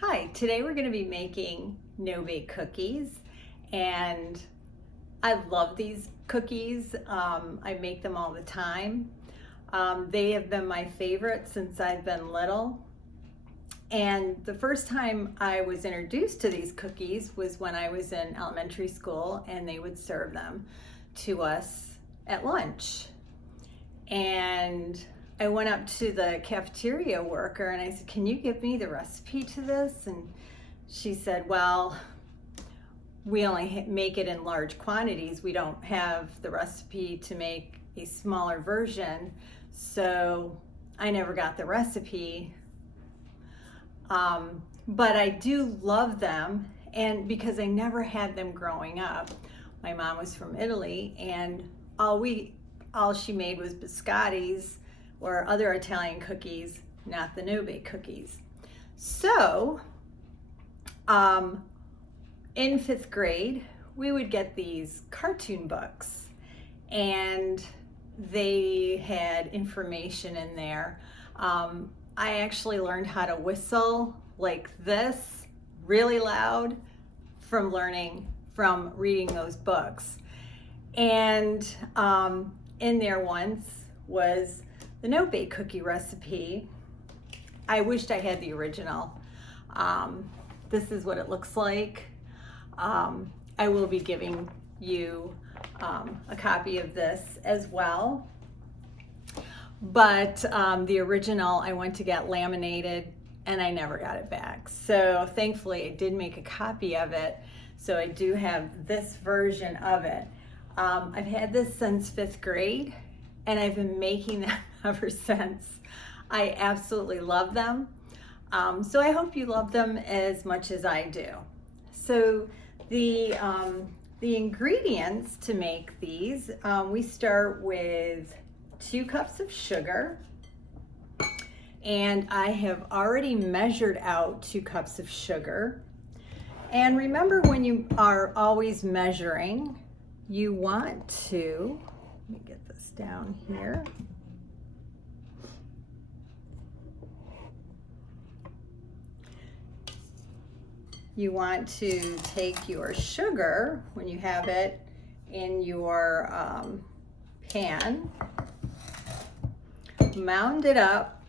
Hi, today we're going to be making no-bake cookies, and I love these cookies. I make them all the time. They have been my favorite since I've been little. And the first time I was introduced to these cookies was when I was in elementary school, and they would serve them to us at lunch. And I went up to the cafeteria worker and I said, "Can you give me the recipe to this?" And she said, "Well, we only make it in large quantities. We don't have the recipe to make a smaller version." So I never got the recipe. But I do love them, and because I never had them growing up. My mom was from Italy, and all she made was biscottis or other Italian cookies, not the no-bake cookies. So in 5th grade, we would get these cartoon books, and they had information in there. I actually learned how to whistle like this really loud from reading those books. And in there once was the no-bake cookie recipe. I wished I had the original. This is what it looks like. I will be giving you a copy of this as well. But the original I went to get laminated and I never got it back. So thankfully I did make a copy of it. So I do have this version of it. I've had this since 5th grade, and I've been making them ever since. I absolutely love them. So I hope you love them as much as I do. So the ingredients to make these, we start with 2 cups of sugar, and I have already measured out 2 cups of sugar. And remember, when you are always measuring, you want to, let me get this down here. You want to take your sugar, when you have it in your pan, mound it up,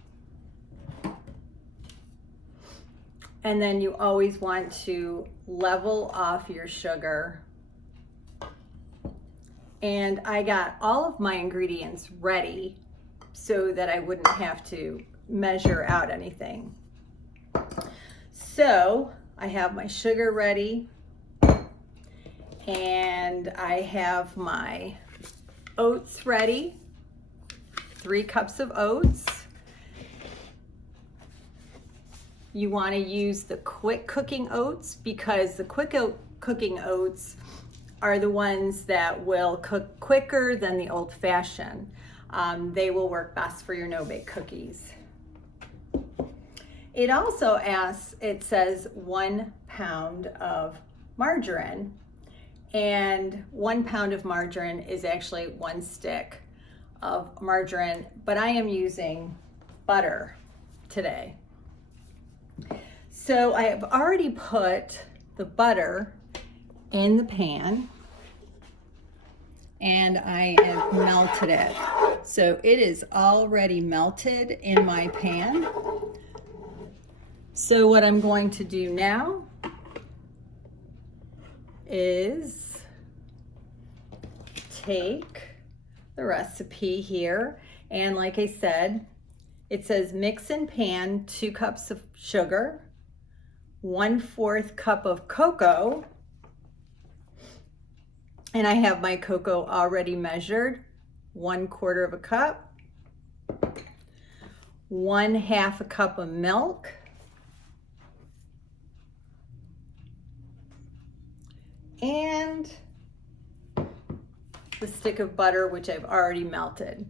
and then you always want to level off your sugar. And I got all of my ingredients ready so that I wouldn't have to measure out anything. So I have my sugar ready, and I have my oats ready, 3 cups of oats. You want to use the quick cooking oats, because the quick cooking oats are the ones that will cook quicker than the old-fashioned. They will work best for your no-bake cookies. It also it says 1 pound of margarine, and 1 pound of margarine is actually 1 stick of margarine, but I am using butter today. So I have already put the butter in the pan, and I have melted it. So it is already melted in my pan. So what I'm going to do now is take the recipe here, and like I said, it says mix in pan 2 cups of sugar, 1/4 cup of cocoa, and I have my cocoa already measured, 1/4 of a cup, 1/2 a cup of milk, and the stick of butter, which I've already melted.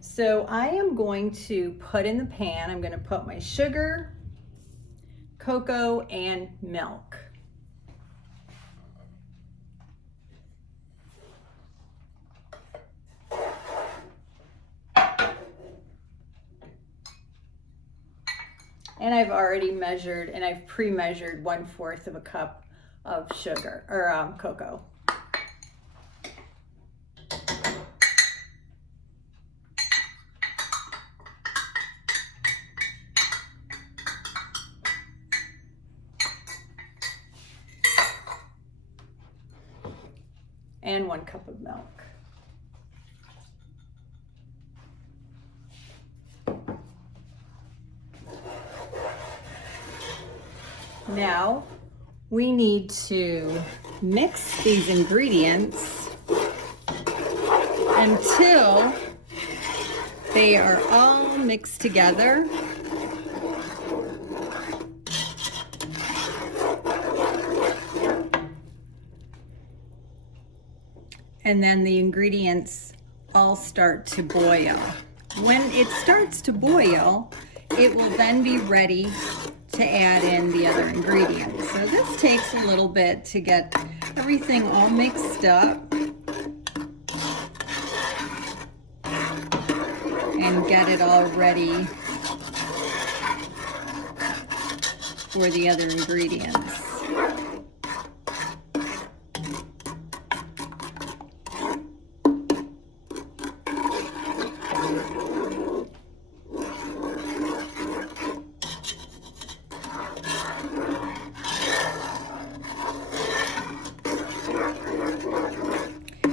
So I am going to put in the pan, I'm going to put my sugar, cocoa, and milk. And I've already measured, and I've pre-measured 1/4 of a cup of sugar, or cocoa. And 1 cup of milk. Now we need to mix these ingredients until they are all mixed together. And then the ingredients all start to boil. When it starts to boil, it will then be ready to add in the other ingredients. So this takes a little bit to get everything all mixed up and get it all ready for the other ingredients.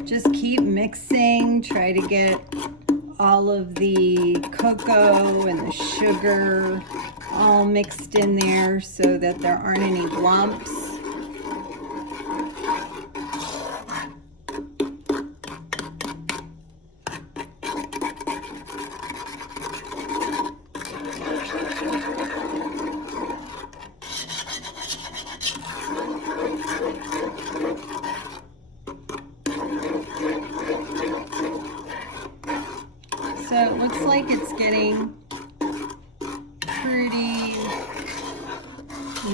Just keep mixing, try to get all of the cocoa and the sugar all mixed in there so that there aren't any lumps. So it looks like it's getting pretty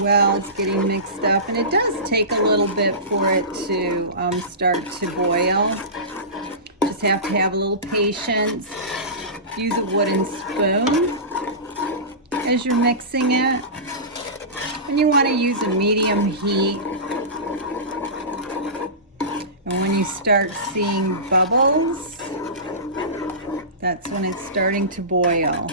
well, it's getting mixed up, and it does take a little bit for it to start to boil. Just have to have a little patience. Use a wooden spoon as you're mixing it, and you want to use a medium heat. And when you start seeing bubbles, that's when it's starting to boil.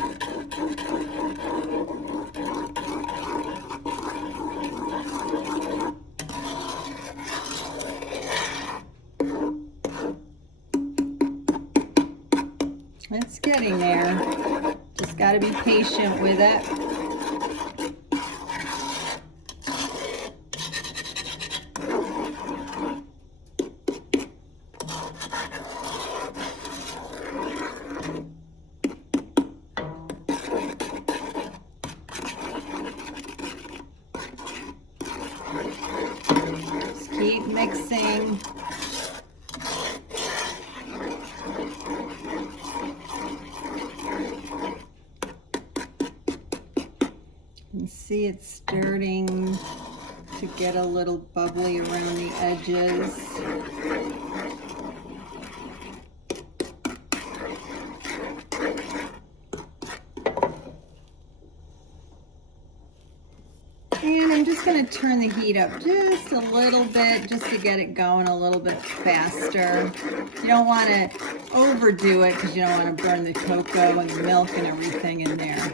It's getting there. Just got to be patient with it. Just keep mixing. You see it's starting to get a little bubbly around the edges. And I'm just going to turn the heat up just a little bit just to get it going a little bit faster. You don't want to overdo it because you don't want to burn the cocoa and the milk and everything in there.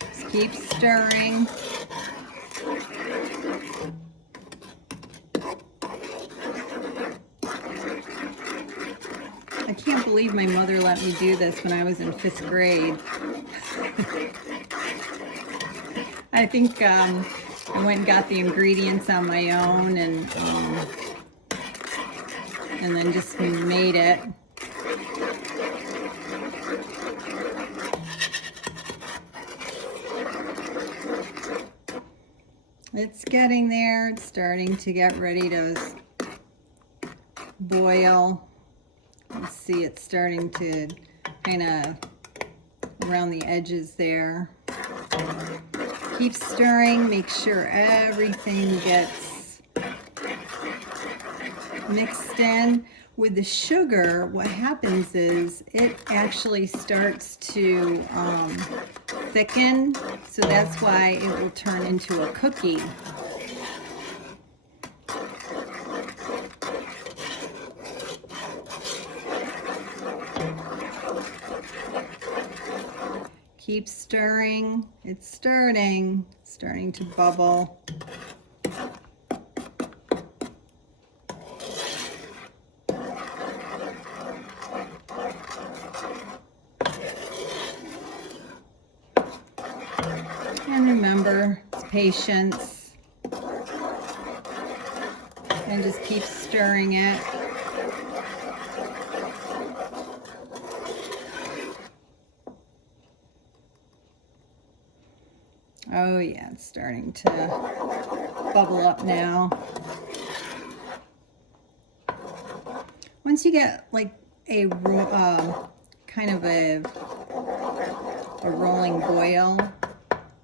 Just keep stirring. I can't believe my mother let me do this when I was in 5th grade. I think I went and got the ingredients on my own and then just made it. It's getting there. It's starting to get ready to boil. You see it's starting to kind of around the edges there. Keep stirring, make sure everything gets mixed in. With the sugar, what happens is it actually starts to thicken, so that's why it will turn into a cookie. Keep stirring. It's starting to bubble. And remember, it's patience. And just keep stirring it. Oh yeah, it's starting to bubble up now. Once you get like a kind of a rolling boil,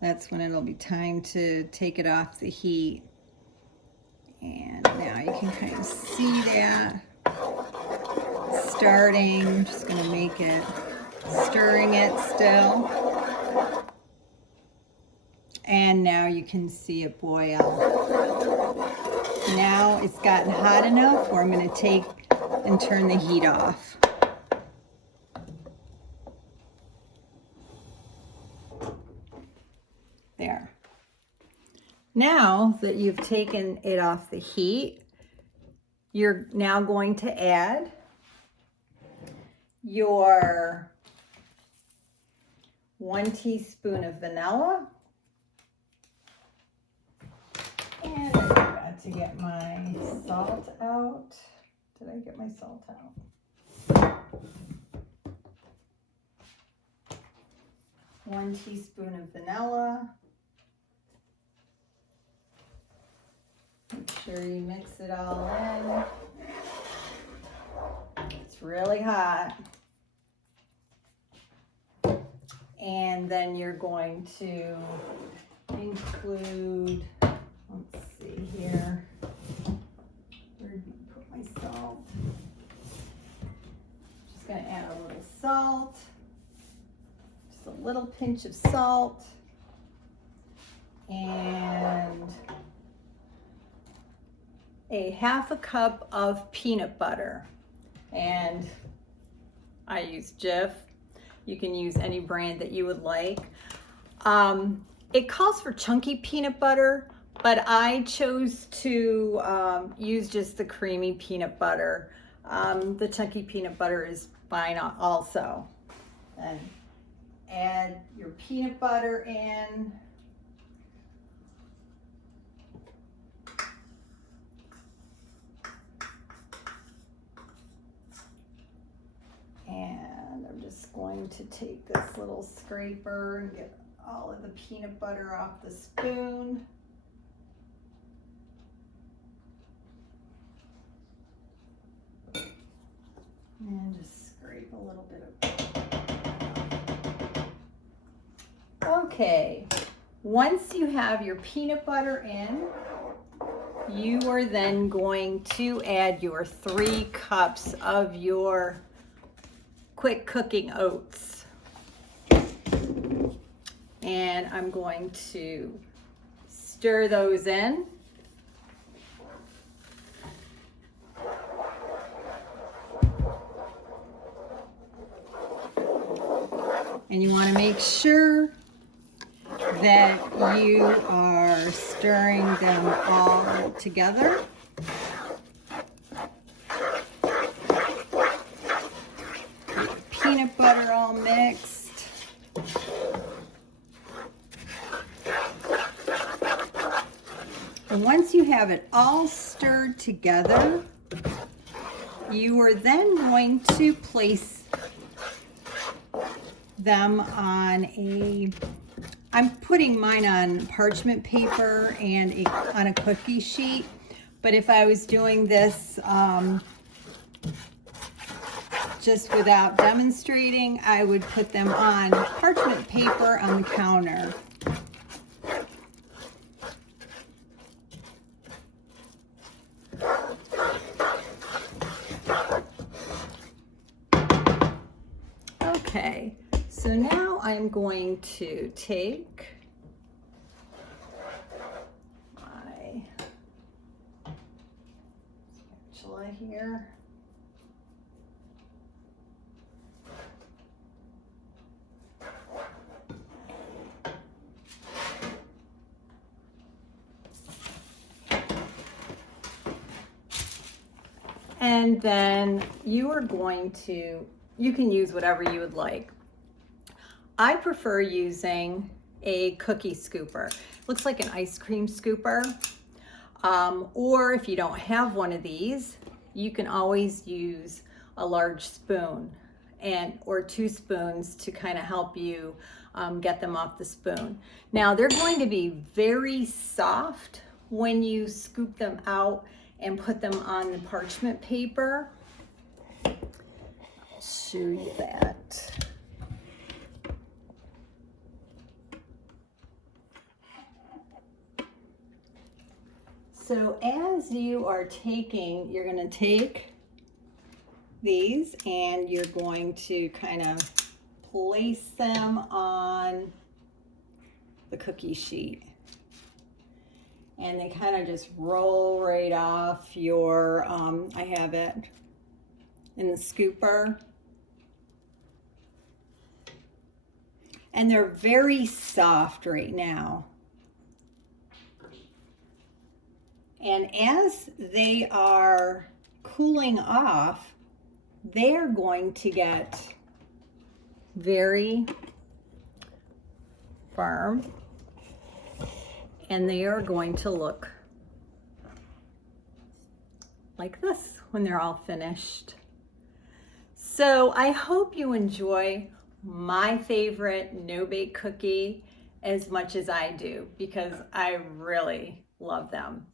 that's when it'll be time to take it off the heat. And now you can kind of see that starting. I'm just going to make it, stirring it still. And now you can see it boil. Now it's gotten hot enough where I'm going to take and turn the heat off. There. Now that you've taken it off the heat, you're now going to add your 1 teaspoon of vanilla. And I forgot to get my salt out. Did I get my salt out? 1 teaspoon of vanilla. Make sure you mix it all in. It's really hot. And then you're going to include, let's see here, where did you put my salt? Just going to add a little salt, just a little pinch of salt, and a 1/2 cup of peanut butter. And I use Jif. You can use any brand that you would like. It calls for chunky peanut butter, but I chose to use just the creamy peanut butter. The chunky peanut butter is fine also. And add your peanut butter in. And I'm just going to take this little scraper and get all of the peanut butter off the spoon. And just scrape a little bit of. Okay, once you have your peanut butter in, you are then going to add your 3 cups of your quick cooking oats. And I'm going to stir those in. And you want to make sure that you are stirring them all together. Peanut butter all mixed. And once you have it all stirred together, you are then going to place them on I'm putting mine on parchment paper and on a cookie sheet, but if I was doing this just without demonstrating, I would put them on parchment paper on the counter. Okay, so now I'm I'm going to take my spatula here. And then you are going to, you can use whatever you would like. I prefer using a cookie scooper. Looks like an ice cream scooper. Or if you don't have one of these, you can always use a large spoon or 2 spoons to kind of help you get them off the spoon. Now they're going to be very soft when you scoop them out and put them on the parchment paper. I'll show you that. So as you are taking, you're going to take these and you're going to kind of place them on the cookie sheet. And they kind of just roll right off your, I have it in the scooper. And they're very soft right now. And as they are cooling off, they're going to get very firm. And they are going to look like this when they're all finished. So I hope you enjoy my favorite no-bake cookie as much as I do, because I really love them.